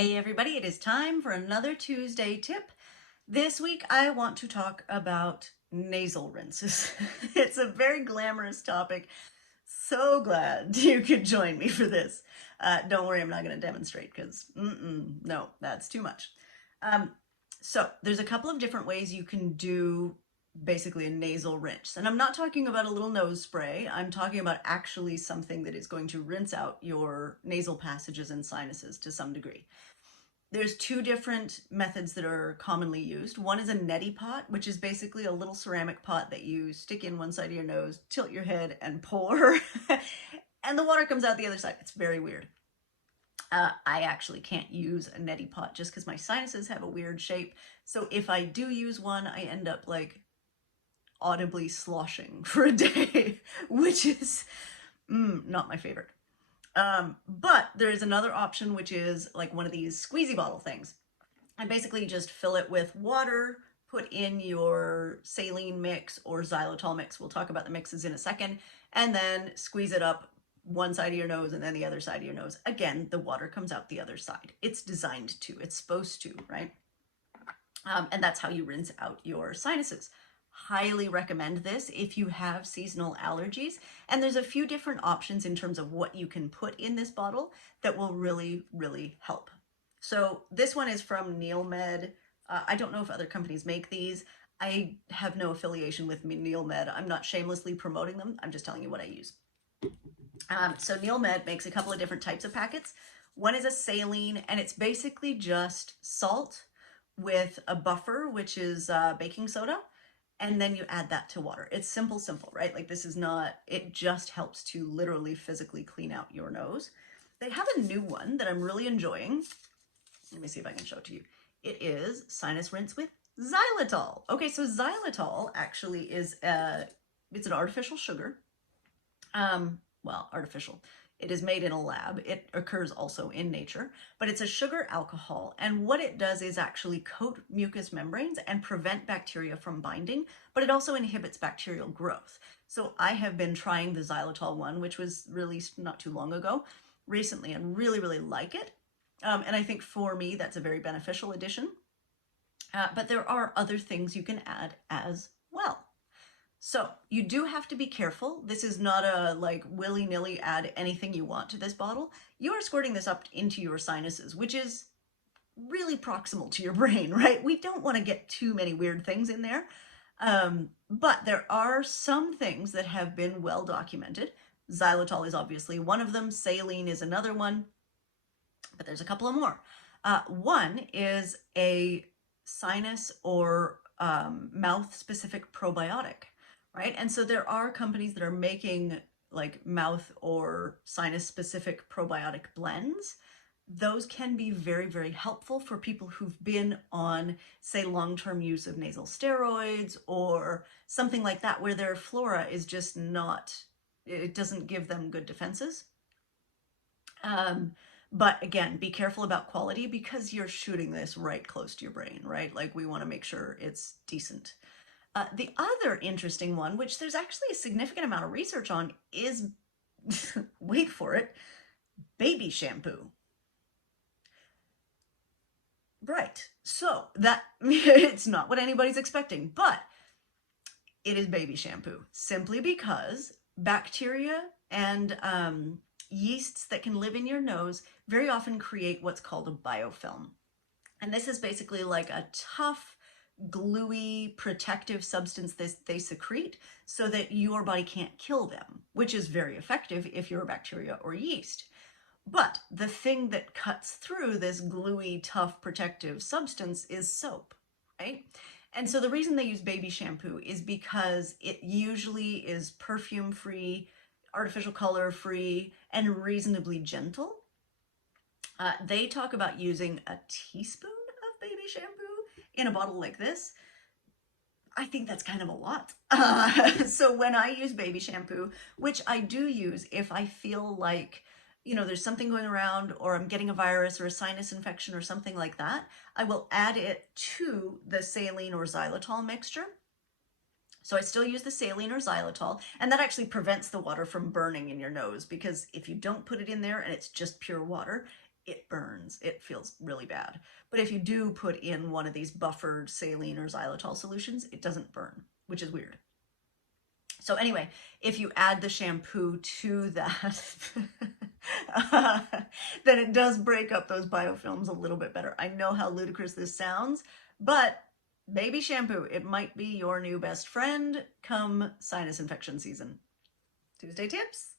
Hey everybody, it is time for another Tuesday tip. This week I want to talk about nasal rinses. It's a very glamorous topic. So glad you could join me for this. Don't worry, I'm not going to demonstrate because no, that's too much. Um, so there's a couple of different ways you can do basically a nasal rinse. And I'm not talking about a little nose spray. I'm talking about actually something that is going to rinse out your nasal passages and sinuses to some degree. There's two different methods that are commonly used. One is a neti pot, which is basically a little ceramic pot that you stick in one side of your nose, tilt your head, and pour, and the water comes out the other side. It's very weird. I actually can't use a neti pot just because my sinuses have a weird shape. So if I do use one, I end up like audibly sloshing for a day, which is not my favorite. But there is another option, which is like one of these squeezy bottle things. And basically just fill it with water, put in your saline mix or xylitol mix. We'll talk about the mixes in a second. And then squeeze it up one side of your nose and then the other side of your nose. Again, the water comes out the other side. It's designed to, it's supposed to, right? And that's how you rinse out your sinuses. Highly recommend this if you have seasonal allergies. And there's a few different options in terms of what you can put in this bottle that will really, really help. So this one is from NeilMeds. I don't know if other companies make these. I have no affiliation with NeilMeds. I'm not shamelessly promoting them. I'm just telling you what I use. So NeilMeds makes a couple of different types of packets. One is a saline, and it's basically just salt with a buffer, which is baking soda, and then you add that to water. It's simple, right? Like this is not, it just helps to literally physically clean out your nose. They have a new one that I'm really enjoying. Let me see if I can show it to you. It is Sinus Rinse with xylitol. Okay, so xylitol actually is it's an artificial sugar. Well, artificial. It is made in a lab. It occurs also in nature, but it's a sugar alcohol. And what it does is actually coat mucous membranes and prevent bacteria from binding, but it also inhibits bacterial growth. So I have been trying the xylitol one, which was released not too long ago, recently, and really, really like it. And I think for me, that's a very beneficial addition. But there are other things you can add as well. So you do have to be careful. This is not a like willy-nilly add anything you want to this bottle. You are squirting this up into your sinuses, which is really proximal to your brain, right? We don't want to get too many weird things in there. But there are some things that have been well documented. Xylitol is obviously one of them. Saline is another one, but there's a couple of more. One is a sinus or mouth-specific probiotic. Right? And so there are companies that are making like mouth or sinus specific probiotic blends. Those can be very, very helpful for people who've been on, say, long-term use of nasal steroids or something like that, where their flora is just not, it doesn't give them good defenses. But again, be careful about quality because you're shooting this right close to your brain, right? Like we want to make sure it's decent. The other interesting one, which there's actually a significant amount of research on, is, wait for it, baby shampoo. Right, so that, it's not what anybody's expecting, but it is baby shampoo, simply because bacteria and yeasts that can live in your nose very often create what's called a biofilm. And this is basically like a tough, gluey protective substance that they secrete so that your body can't kill them, which is very effective if you're a bacteria or yeast. But the thing that cuts through this gluey, tough protective substance is soap, right? And so the reason they use baby shampoo is because it usually is perfume-free, artificial color-free, and reasonably gentle. They talk about using a teaspoon of baby shampoo in a bottle like this. I think that's kind of a lot. So when I use baby shampoo, which I do use if I feel like, you know, there's something going around or I'm getting a virus or a sinus infection or something like that, I will add it to the saline or xylitol mixture. So I still use the saline or xylitol, and that actually prevents the water from burning in your nose, because if you don't put it in there and it's just pure water, it burns. It feels really bad. But if you do put in one of these buffered saline or xylitol solutions, it doesn't burn, which is weird. So anyway, if you add the shampoo to that, then it does break up those biofilms a little bit better. I know how ludicrous this sounds, but baby shampoo, it might be your new best friend come sinus infection season. Tuesday tips.